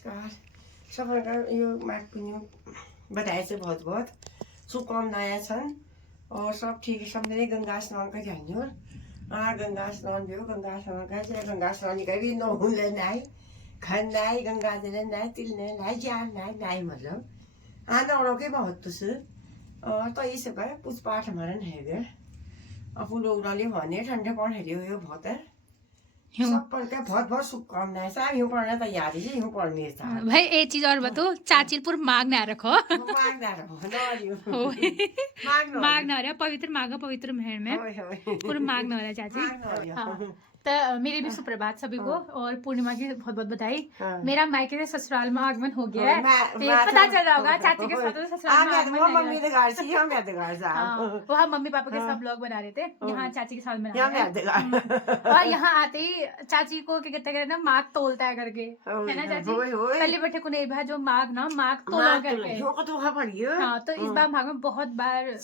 नमस्कार सबैका यो माघ पूर्णिमा बधाई चाहिँ बहुत बहुत शुभकामनाएं छन् और सब ठीक सब मेरे गंगा स्नान का जानियो गंगा स्नान भी गंगा स्नान का गंगा स्नान का भी नहुले नाई खन नाई गंगा जल नाई तिल नाई जान नाई मतलब आना औरों के बहुत तुस तो ये सब है पूछ पाठ हमारा नहीं है अब लोग डाली होने ठंडे कौन है यो बहुत है सब पर क्या बहुत बहुत शुभकामनाएं साहब यूं पढ़ने तैयारी है यूं पढ़ने था भाई एक चीज और बताओ चाचीपुर माघ ना रखो माघ ना रखो माघ ना रहा पवित्र माघ पवित्र महीने में पूरा माघ ना रहा चाची हाँ तो मेरे भी सुप्रभात सभी को और पूर्णिमा की बहुत बहुत बधाई मेरा मायके से ससुराल में आगमन हो गया है पता चल रहा होगा चाची के साथ ससुराल में आगमन वहाँ मम्मी पापा के सब लोग बना रहे थे यहाँ चाची के साथ बना और यहाँ आते ही चाची को क्या कहते हैं ना माघ तोलता है करके है ना चाची पहले बैठे को नहीं भाई जो माघ ना माघ तोला करके हाँ तो इस बार माघ में बहुत बार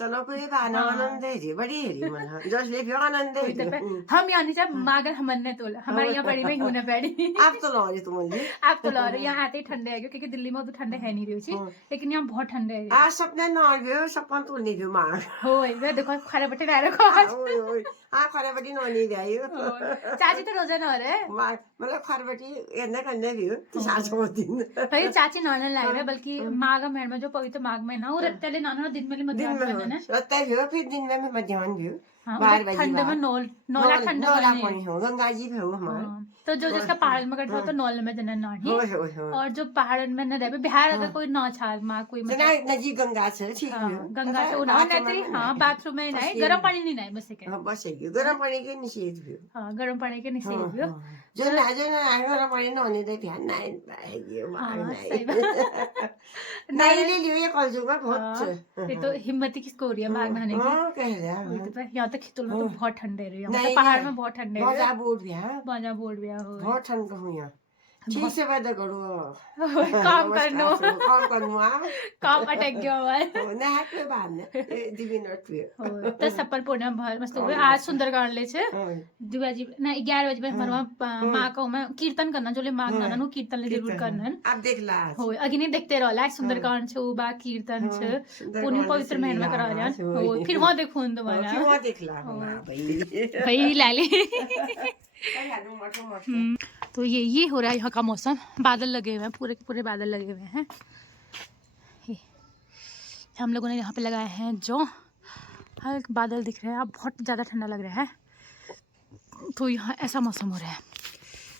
हम यानी जब माघ हमने तोला हमारे यहाँ बड़ी में होना पड़ी आप तो लो रही तुम आप तो लो रहे यहाँ आते ही ठंडे है क्योंकि दिल्ली में तो ठंडे है नहीं रही लेकिन यहाँ बहुत ठंडे है आज सपने नॉन गयो सपन तो नहीं गयो मार हो देखो खरे बटे ना रखो आ खरे बटी नॉनी गयो चाची तो रोजा न रहे मतलब खरे बटी एने करने भी तो सासो दिन भाई चाची नॉन लाए रहे बल्कि माघ महीने में जो पवित्र माघ में ना वो रत्ते ले नॉन दिन में मध्याह्न में रत्ते भी फिर दिन में मध्याह्न भी ठंड में नौला ठंड हो गंगा जी भी हो हमारे तो जो जिसका पहाड़ में कट हो तो नौल में जना नाही और जो पहाड़ में न रहे बिहार अगर कोई नौ छाल माँ कोई नजीक गंगा से ठीक गंगा से उड़ा नहीं हाँ बाथरूम में नहीं गर्म पानी नहीं नहीं बस बस गर्म पानी के निषेध भी हाँ गर्म पानी के निषेध भी जो ना गर्म पानी नहाने तो ध्यान नहीं ले लियो ये कल जुगा बहुत ये तो हिम्मत किसको हो रही है माघ नहाने की यहाँ तक खितुल में तो बहुत ठंडे रहे पहाड़ में बहुत ठंडे बाजा बोर्ड भी बहुत ठंड का हुआ ठीक से पैदा करो काम करनो काम अटक गया ना कोई बात नहीं दिवी नॉट पे तो सपर पूर्णिमा बहुत मस्त हुए आज सुंदरकांड ले छे दिवाजी ना 11 बजे हमारे वहां मां को मैं कीर्तन करना जो ले मां गाना नो कीर्तन ले जरूर करना आप देख ला हो अगे नहीं देखते रहला सुंदरकांड छे बा कीर्तन छे पूर्णिमा पवित्र महीने में करा जान हो फिर वहां देखूं तुम्हारा फिर वहां देख ला भाई लाली तो ये हो रहा है यहाँ का मौसम बादल लगे हुए हैं पूरे के पूरे बादल लगे हुए हैं हम लोगों ने यहाँ पे लगाए हैं जो हल्के बादल दिख रहे हैं अब बहुत ज़्यादा ठंडा लग रहा है तो यहाँ ऐसा मौसम हो रहा है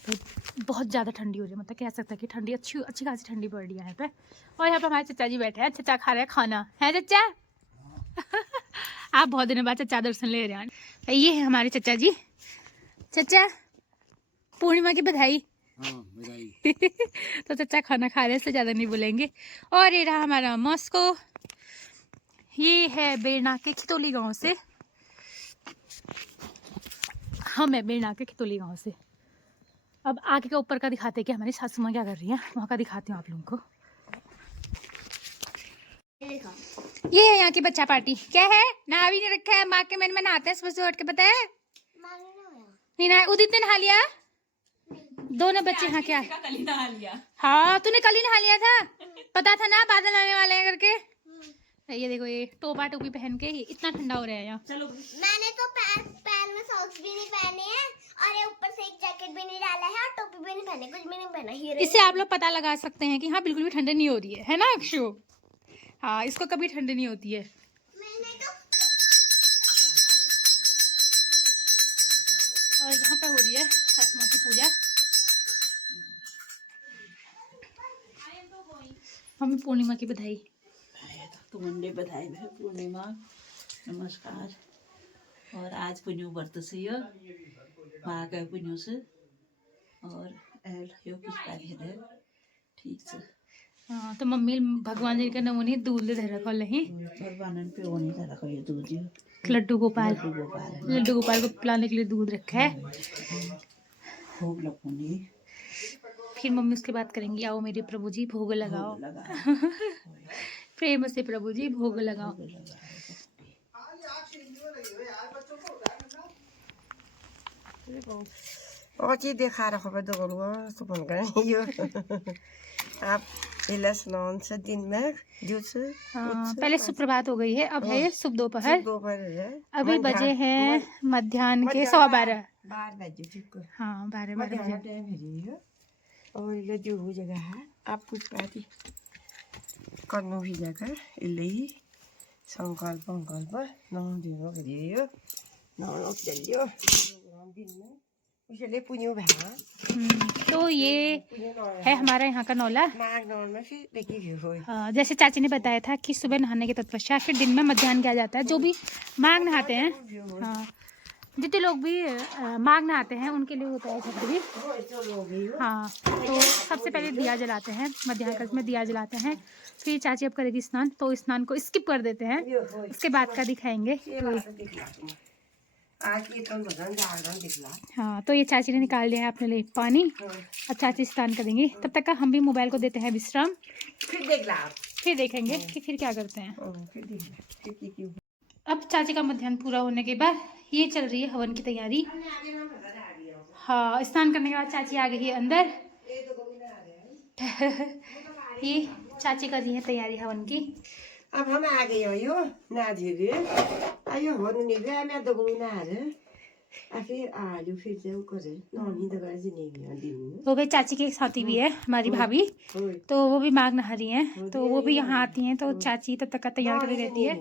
तो बहुत ज़्यादा ठंडी हो रही है मतलब कह सकते हैं कि ठंडी अच्छी अच्छी खासी ठंडी पड़ रही है यहाँ पे और यहाँ पे हमारे चचा जी बैठे हैं चचा खा रहे हैं खाना है चचा आप बहुत दिनों बाद चचा दर्शन ले रहे हैं ये है हमारे चचा जी चचा पूर्णिमा की बधाई तो चचा खाना खा रहे हैं इससे ज़्यादा नहीं बोलेंगे और ये रहा हमारा मॉस्को ये है बेरना के खितौली गांव से हम है बेरना के खितौली गांव से अब आगे का ऊपर का दिखाते हैं कि हमारी सासू माँ क्या कर रही है वहाँ का दिखाती हूँ आप लोगों को ये है यहाँ की बच्चा पार्टी क्या है नहा भी नहीं रखा है माँ के मन में नहाते हैं सुबह से उठ के पता है नहीं ना उदित ने नहा लिया दोनों बच्चे यहाँ क्या कल ही नहा लिया हाँ तूने कल ही नहा लिया था पता था ना बादल आने वाले हैं करके ये देखो ये टोपा टोपी पहन के इतना ठंडा हो रहा है यहाँ चलो मैंने तो पैर में सॉक्स भी नहीं पहने हैं और ये ऊपर से एक जैकेट भी नहीं डाला है और टोपी भी नहीं पहने कुछ भी नहीं पहना इससे आप लोग पता लगा सकते हैं कि हाँ बिल्कुल भी ठंडी नहीं हो रही है ना अक्षु हाँ इसको कभी ठंडी नहीं होती है और यहाँ पे हो रही है सासू माँ की पूजा हमें पूर्णिमा की बधाई तुम्हें बधाई है पूर्णिमा नमस्कार और आज पुण्य व्रत से यो माँ का पुण्य से और एल यो कुछ पानी है ठीक से हाँ तो मम्मी भगवान जी का नमूने दूध दे रखो नहीं भगवान पे वो नहीं दे रखो ये दूध यो लड्डू गोपाल को पिलाने के लिए दूध रखा है भोग लगूंगी फिर मम्मी उसके बाद करेंगी आओ मेरे प्रभु जी भोग लगाओ प्रेम से प्रभु जी भोग लगाओ और चीज देखा रखो पे दगड़ू सुपन कर यो आप इला स्नान से दिन में जूस पहले सुप्रभात हो गई है, अब है शुभ दोपहर। दोपहर है अभी बजे हैं मध्याह्न के 12:15। 12 बजे ठीक है। हाँ 12 मध्याह्न बजे। टाइम है और इला जो हो जगह है आप कुछ पाती करनो भी जगह इले ही संकल्प नौ दिनों करियो नौ चलियो दिन में उसले पुण्य भा। तो ये है हमारा यहाँ का नौला। माघ नौन में फिर देखिए हो जैसे चाची ने बताया था कि सुबह नहाने के तत्पश्चात फिर दिन में मध्याह्न किया जाता है। जो भी माघ नहाते हैं, हाँ जितने लोग भी माघ नहाते हैं उनके लिए होता है छठ भी। हाँ तो सबसे पहले दिया जलाते हैं, मध्याह्न काल में दिया जलाते हैं। फिर चाची अब करेगी स्नान, तो स्नान को स्किप कर देते हैं, उसके बाद का दिखाएंगे। आज की तो भजन जागरण दिखला। हाँ तो ये चाची ने निकाल दिया है अपने लिए पानी। अब चाची स्नान करेंगी, तब तक का हम भी मोबाइल को देते हैं विश्राम। फिर देख ला फिर देखेंगे कि फिर क्या करते हैं। फिर देख ला फिर क्यों अब चाची का मध्याह्न पूरा होने के बाद ये चल रही है हवन की तैयारी। हाँ स्नान करने के बाद चाची आ गई है अंदर। ये चाची कर रही है तैयारी हवन की। अब हम आ गए यो ना धीरे आयो हो नहीं गया मैं तो गुरु ना रे फिर आज फिर से करे नौनी तो कर जी नहीं दिन वो भी चाची के साथी भी है हमारी भाभी, तो वो भी माघ नहा रही हैं, तो वो भी यहाँ आती हैं। तो चाची तब तक का तैयार करती रहती है,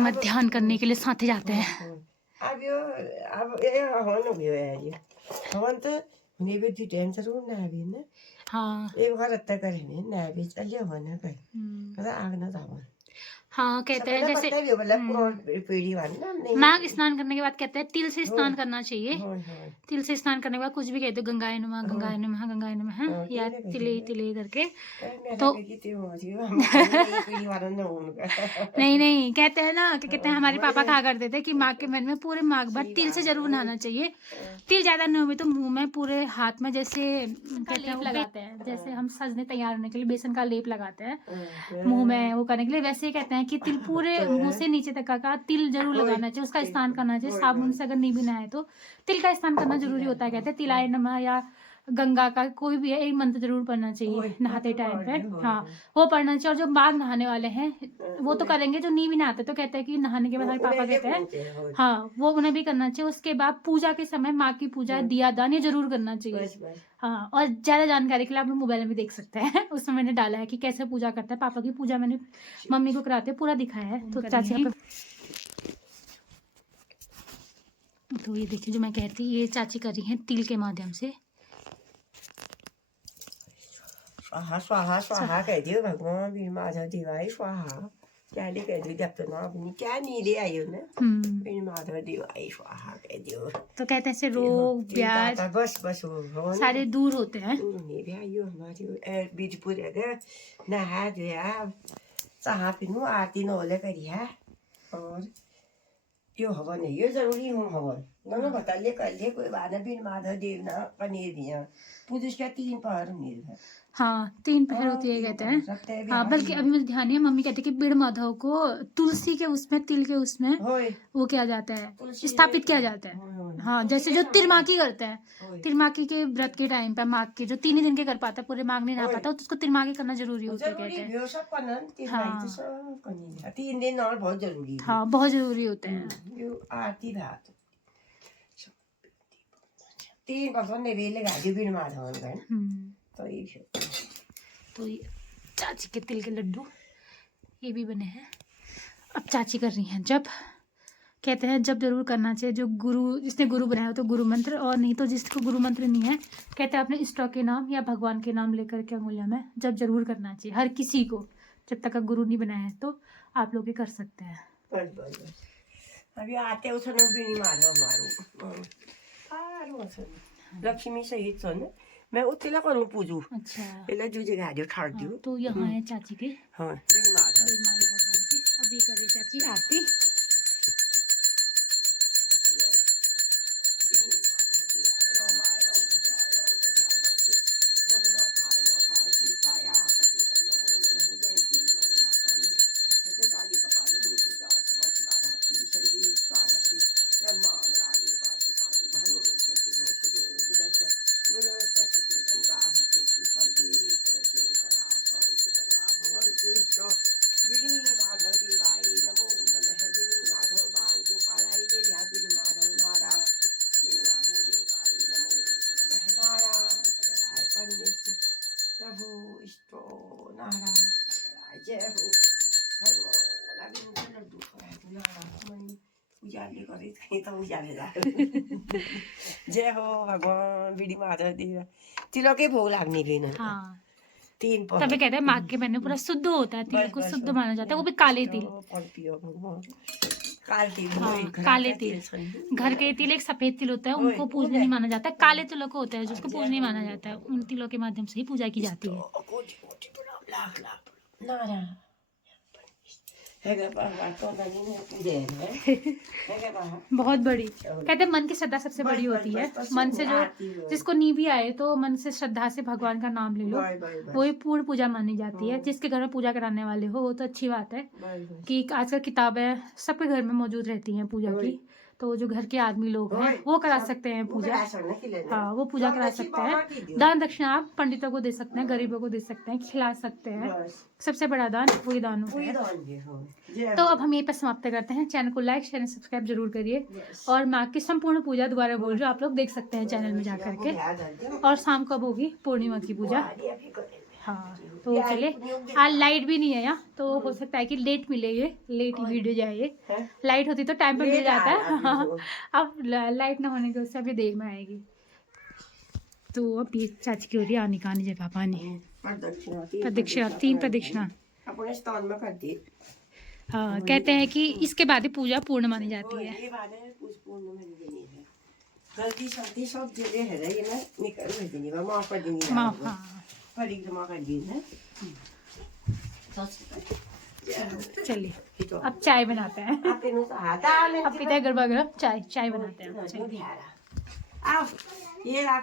मध्याह्न करने के लिए साथे जाते हैं। अब यो अब ये हवन हो गया है ये हवन तो उन्हें भी जी टेंशन जरूर ना भी ना। हाँ एक बार रत्ता करेंगे ना भी चलिए होना कहीं मतलब आग ना जाओ। हाँ कहते हैं जैसे माघ स्नान करने के बाद कहते हैं तिल से स्नान करना चाहिए। तिल से स्नान करने के बाद कुछ भी कहते हो गंगाए नमः गंगाए नमः गंगाए नमः या तिले तिले करके। तो नहीं नहीं कहते हैं ना कि कहते हैं हमारे पापा कहा करते थे कि माघ के महीने में पूरे माघ भर तिल से जरूर नहाना चाहिए। तिल ज्यादा नहीं हुए तो मुंह में पूरे हाथ में जैसे कहते हैं लगाते हैं, जैसे हम सजने तैयार होने के लिए बेसन का लेप लगाते हैं मुंह में वो करने के लिए, वैसे ही कहते हैं कि तिल पूरे मुंह से नीचे तक का तिल जरूर लगाना चाहिए, उसका स्नान करना चाहिए। साबुन से अगर नहीं भी नहाए तो तिल का स्नान करना जरूरी होता है। कहते हैं तिलाय नमः या गंगा का कोई भी एक मंत्र जरूर पढ़ना चाहिए नहाते टाइम पे। हाँ वो पढ़ना चाहिए। और जो माघ नहाने वाले हैं वो तो करेंगे, जो नहीं भी नहाते तो कहते हैं कि नहाने के बाद हमारे पापा कहते हैं हाँ वो उन्हें भी करना चाहिए। उसके बाद पूजा के समय माँ की पूजा दिया दान ये जरूर करना चाहिए। हाँ और ज्यादा जानकारी के लिए आप लोग मोबाइल में भी देख सकते हैं, उसमें मैंने डाला है कि कैसे पूजा करता है। पापा की पूजा मैंने मम्मी को कराते पूरा दिखाया है। तो चाची तो ये देखिए जो मैं कहती ये चाची कर रही है तिल के माध्यम से। स्वाहा स्वाहा स्वाहा कह दियो भगवान भी माधव दिवाई स्वाहा क्या ले कह दियो जब तो ना अपनी क्या नहीं ले आयो ना बिन माधव दिवाई स्वाहा कह दियो। तो कहते हैं रोग ब्याज बस बस हो सारे दूर होते हैं। नहीं भी आयो हमारी बीजपुर है नहा दिया चाह पीनू आरती नौले करिया और यो हवन है ये जरूरी हूँ हवन दोनों बता ले कर ले कोई बात बिन माधव देव ना पनीर दिया पूज का 3 पहर नील है। हाँ 3 पहर होती है कहते हैं। हाँ बल्कि अभी मुझे ध्यान है मम्मी कहते हैं कि बिड़ माधव को तुलसी के उसमें तिल के उसमें वो किया जाता है, स्थापित किया जाता है। हाँ जैसे जो तिरमाकी करते हैं, तिरमाकी के व्रत के टाइम पे माघ के जो 3 ही दिन के कर पाता है पूरे माघ नहीं नहा पाता तो उसको तिरमाकी करना जरूरी होता है कहते हैं। हाँ 3 दिन और बहुत जरूरी है। हाँ बहुत जरूरी होते हैं। आरती रात 3% ने भी लगा दी बिन माधव तो ये तो ये चाची के तिल के लड्डू ये भी बने हैं। अब चाची कर रही हैं जब, कहते हैं जब जरूर करना चाहिए। जो गुरु जिसने गुरु बनाया हो तो गुरु मंत्र, और नहीं तो जिसको गुरु मंत्र नहीं है कहते हैं अपने इष्टों के नाम या भगवान के नाम लेकर के अंगुलियों में जब जरूर करना चाहिए। हर किसी को जब तक का गुरु नहीं बनाया है तो आप लोग ये कर सकते हैं। बस बस बस अभी आते उसने बिन माधव मारू लक्ष्मी सहित सुन मैं उतला करूँ पूजू। अच्छा पहले जो जगह जो ठाड़ दियो तो यहाँ है चाची के हाँ बिन माधव भगवान की। अब ये कर रही चाची आरती। नारायण जय हो लड्डू खवाए नारायण उजाले करे कहीं तो उजाले जा जय हो भगवान बीड़ी माता दी तिलों के भोग लागने के लिए हाँ 3 तभी कहते हैं माघ के महीने पूरा शुद्ध होता है, तिल को शुद्ध माना जाता है, वो भी काले तिल। हाँ काले तिल, घर के तिल एक सफेद तिल होता है, उनको पूजनीय नहीं माना जाता है। काले तिलों को होता है जिसको पूजनीय माना जाता है, उन तिलों के माध्यम से ही पूजा की जाती है। बहुत बड़ी, कहते हैं मन की श्रद्धा सबसे बड़ी होती है। मन से जो जिसको नी भी आए तो मन से श्रद्धा से भगवान का नाम ले लो, वही पूर्ण पूजा मानी जाती है। जिसके घर में पूजा कराने वाले हो वो तो अच्छी बात है कि आजकल किताबें सबके घर में मौजूद रहती हैं पूजा की, तो जो घर के आदमी लोग हैं वो करा सकते हैं पूजा। हाँ वो पूजा करा सकते हैं। दान दक्षिणा आप पंडितों को दे सकते हैं, गरीबों को दे सकते हैं, खिला सकते हैं। सबसे बड़ा दान वही दान होता है। तो अब हम यहीं पर समाप्त करते हैं। चैनल को लाइक शेयर सब्सक्राइब जरूर करिए, और माँ की संपूर्ण पूजा दोबारा बोल रही हूँ, आप लोग देख सकते हैं चैनल में जा करके। और शाम को अब होगी पूर्णिमा की पूजा। हाँ तो चलिए, आज लाइट भी नहीं है यहाँ, तो हो सकता है कि लेट मिले, ये लेट ही वीडियो जाए। ये लाइट होती तो टाइम पे मिल जाता है। हाँ अब लाइट ना होने की वजह से अभी देर में आएगी। तो अब ये चाची की हो रही है आने का, आने जगह पानी प्रदक्षिणा 3 प्रदक्षिणा अपने स्थान में कर दी। हाँ कहते हैं कि इसके बाद ही पूजा पूर्ण मानी जाती है। गलती सलती सब जगह है ये ना निकल भेजनी है, माफ कर देनी माँ हाँ परिक्रमा कर दी है। चलिए अब चाय बनाते हैं। अब पीते हैं गरबा गरम चाय, चाय बनाते हैं। आप ये